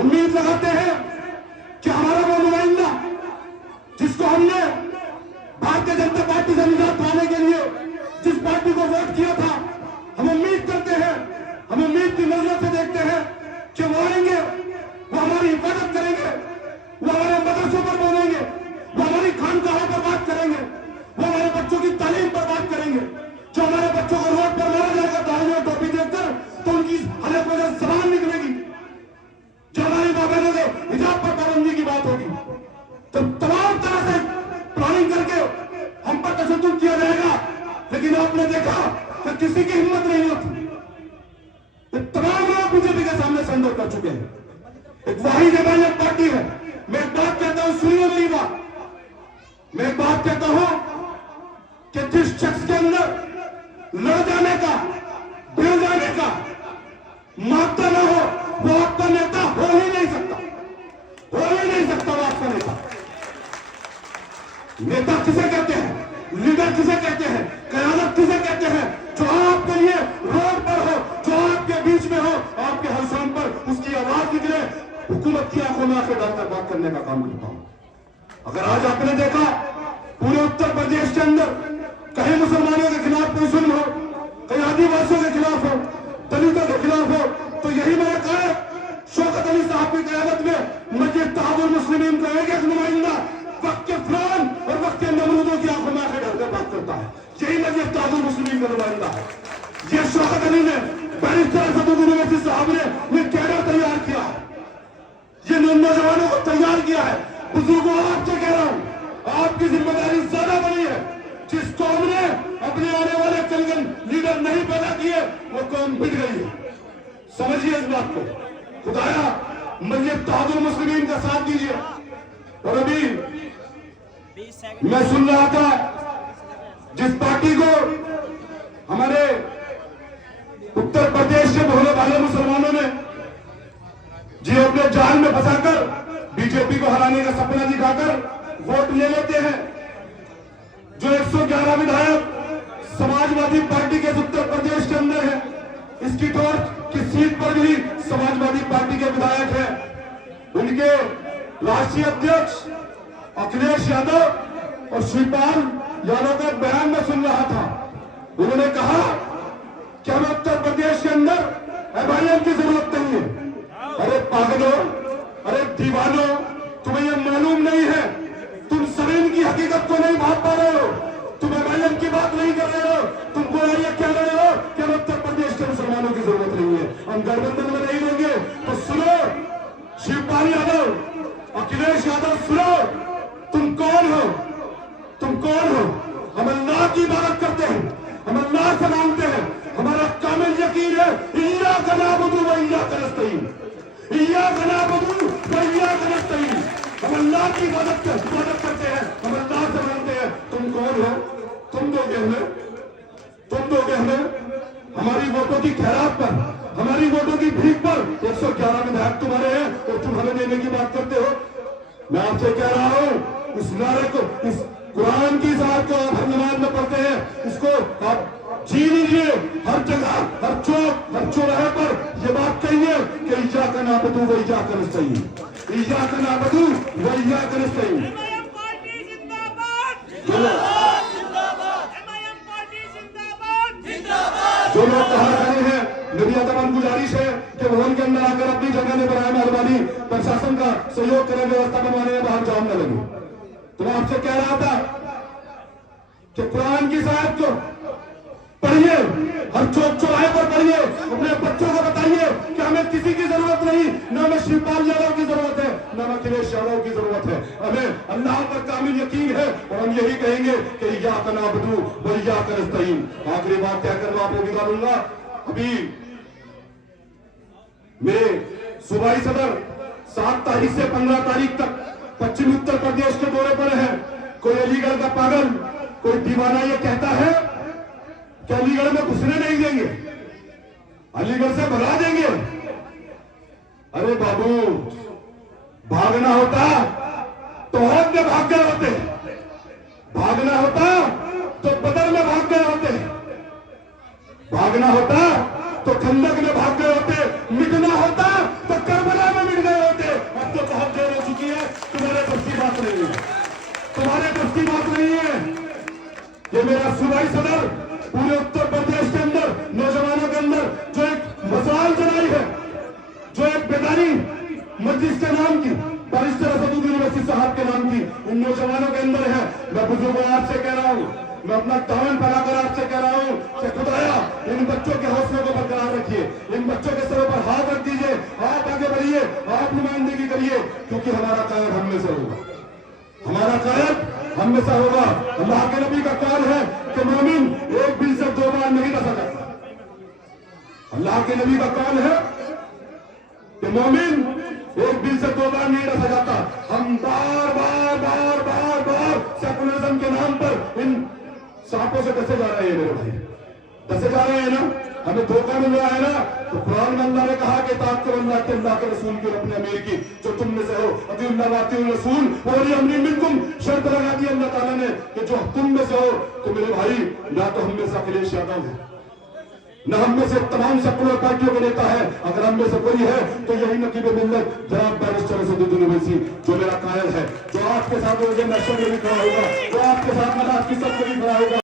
उम्मीद लगाते हैं कि हमारा वो नुमाइंदा जिसको हमने भारतीय जनता पार्टी से निजात पाने के लिए जिस पार्टी को वोट किया था, हम उम्मीद करते हैं, हम उम्मीद की नजर से देखते हैं कि वो आएंगे, वो हमारी हिफाजत करेंगे, वो हमारे मदरसों पर बोलेंगे, वो हमारी खानकाहों पर बात करेंगे, वो हमारे बच्चों की तालीम पर बात करेंगे। जो हमारे बच्चों को रोड पर मारा जाएगा दाढ़ी और टोपी देखकर तो उनकी हलक में जबान निकलेगी। जो हमारी माँ बहनों के हिजाब पर पाबंदी की बात होगी, तो तमाम तरह से प्लानिंग करके हम पर तशद्दुद किया जाएगा। लेकिन आपने देखा कि किसी की हिम्मत नहीं होती। ये तमाम लोग बीजेपी के सामने सरेंडर कर चुके हैं। एक वाहिद एमआईएम पार्टी है। मैं एक बात कहता हूं, सुनिए मेरी बात। मैं एक बात कहता हूं कि जिस शख्स के अंदर लड़ जाने का, भिड़ जाने का मानता न हो, वो आपका नेता हो ही नहीं सकता, हो ही नहीं सकता वो आपका नेता। नेता किसे कहते हैं, लीडर किसे कहते हैं, क़यादत किसे कहते हैं? जो आपके लिए रोड पर हो, जो आपके बीच में हो, आपके हर शाम पर उसकी आवाज निकले, हुकूमत की आंखों में आंखें डालकर बात करने का काम करता हूं। अगर आज आपने देखा पूरे उत्तर प्रदेश के अंदर कहीं मुसलमानों के खिलाफ कोई जुल्म हो, कहीं आदिवासियों के खिलाफ हो, दलितों के खिलाफ हो, तो यही मैंने कहा शौकत अली साहब की क़यादत में मस्जिद इत्तेहादुल मुस्लिमीन का एक नुमाइंदा वक्त के फलान और वक्त के नमरूदों की आंखों में आंखें डालकर बात करता है। यही मस्जिद इत्तेहादुल मुस्लिमीन का नुमाइंदा है। ये शौकत अली ने, बैरिस्टर असदुद्दीन ओवैसी साहब ने ये कैडर तैयार किया है, ये नौजवानों को तैयार किया है। बुजुर्गों, आपसे कह रहा हूं, आपकी जिम्मेदारी ज्यादा बड़ी है। जिस कौम ने अपने आने वाले कलगन लीडर नहीं पैदा किए, वो कौम बिक गई है। समझिए इस बात को। खुदाया मस्जिद इत्तेहादुल मुस्लिमीन का साथ दीजिए। और अभी मैं सुन रहा था जिस पार्टी को हमारे उत्तर प्रदेश से भोले भाले मुसलमानों ने जी अपने जाल में फंसाकर बीजेपी को हराने का सपना दिखाकर वोट ले लेते हैं। जो 111 विधायक समाजवादी पार्टी के उत्तर प्रदेश के अंदर है, इसकी टोर की सीट पर भी समाजवादी पार्टी के विधायक हैं। उनके राष्ट्रीय अध्यक्ष अखिलेश यादव और शिवपाल यादव का बयान में सुन रहा था। उन्होंने कहा कि हमें उत्तर प्रदेश के अंदर एमआईएम की जरूरत नहीं है। अरे पागलों, अरे दीवानों, तुम्हें यह मालूम नहीं है, तुम सलीम की हकीकत को नहीं भाप पा रहे हो, तुम एमआईएम की बात नहीं कर रहे हो, तुमको ये कह रहे हो कि हमें उत्तर प्रदेश के मुसलमानों की जरूरत नहीं है, हम गठबंधन में नहीं रहेंगे। तो सुनो शिवपाल यादव, अखिलेश यादव, सुनो, तुम कौन हो, तुम कौन हो? हम अल्लाह की इबादत करते हैं, हम अल्लाह से मांगते हैं, हमारा कामिल यकीन है इय्याका नअबुदु व इय्याका नस्तईन, इय्याका नअबुदु व इय्याका नस्तईन। हम अल्लाह की इबादत करते हैं, हम अल्लाह से मांगते हैं। तुम कौन हो? तुम दोगे हमें, तुम दोगे हमें हमारी वोटों की खैरात पर, हमारी वोटों की भीख पर 111 विधायक तुम्हारे हैं और तुम हमें देने की बात करते हो। मैं आपसे कह रहा हूं, इस नारे को, इस कुरान की साथ को आप हर नमाज में पढ़ते हैं, इसको आप जी लीजिए। हर जगह, हर चौक, हर चौराहे पर यह बात कहिए कि इय्याका नअबुदु व इय्याका नस्तईन, इय्याका नअबुदु व इय्याका नस्तईन। एमआईएम पार्टी जिंदाबाद, एमआईएम पार्टी जिंदाबाद, जिंदाबाद। जो लोग बाहर खड़े हैं, मेरी अदबन गुजारिश है कि भवन के अंदर आकर अपनी जगह में बनाए मेहरबानी प्रशासन का सहयोग करें, व्यवस्था बनवाने में बाहर जाम न लगे। तो मैं आपसे कह रहा था कि कुरान की साथ को पढ़िए, हर चौक चौराहे पर पढ़िए, अपने बच्चों को बताइए कि हमें किसी की जरूरत नहीं, न हमें शिवपाल यादव की जरूरत है, न हमें अखिलेश यादव की जरूरत है। हमें अल्लाह पर कामिल यकीन है और हम यही कहेंगे कि इय्याका नअबुदु व इय्याका नस्तईन। आखिरी बात कहकर मैं आपको विदा दूंगा। अभी मेरे सूबाई सदर 7 तारीख से 15 तारीख तक पश्चिमी उत्तर प्रदेश के दौरे पर है। कोई अलीगढ़ का पागल, कोई दीवाना ये कहता है कि अलीगढ़ में घुसने नहीं देंगे, अलीगढ़ से भगा देंगे। अरे बाबू, भागना होता तो हद में भाग गए होते, भागना होता तो बदर में भाग गए होते, भागना होता तो खंदक में भाग गए होते, मिटना होता तो करबला में मिट गए होते। ये मेरा सूबाई सदर पूरे उत्तर प्रदेश के अंदर नौजवानों के अंदर जो एक मसाल जलाई है, जो एक बेदारी मस्जिद के नाम की, बैरिस्टर असदुद्दीन ओवैसी साहब के नाम की उन नौजवानों के अंदर है। मैं बुजुर्गों आपसे कह रहा हूँ, मैं अपना दामन फैलाकर आपसे कह रहा हूँ कि खुदाया इन बच्चों के हौसलों को बरकरार रखिए, इन बच्चों के सरों पर हाथ रख दीजिए, आप आगे बढ़िए, आप नुमाइंदगी करिए, क्योंकि हमारा कायद हम में से होगा, हमारा कायद हम में से होगा। अल्लाह के नबी का कौल है कि मोमिन एक बिल से 2 बार नहीं रखा करता। अल्लाह के नबी का कौल है कि मोमिन एक बिल से 2 बार नहीं रखा जाता। हम बार बार बार बार बार सेकुलरिज्म के नाम पर इन सांपों से डसे जा रहे हैं मेरे भाई, डसे जा रहे हैं ना, हमें धोखा मिल रहा है ना। तो कुरान में अल्लाह ने कहा कि ताक़त अल्लाह के, अल्लाह के रसूल की, अपने अमीर की, जो तुम में से हो, अतीउल्लाह व अतीउर रसूल वली अमरी मिनकुम, शर्त लगा दी अल्लाह ताला ने कि जो तुम में से हो। तो मेरे भाई, ना तो हम में से अखिलेश यादव है, न हम में से तमाम सेकुलर पार्टियों के नेता है, अगर हम में से कोई है तो यही नकीब मिल्लत जनाब बैरिस्टर असदुद्दीन ओवैसी, जो मेरा कायल है, जो आपके साथ नेशनल में भी खड़ा होगा, जो आपके साथ मनाज की सब में भी खड़ा होगा।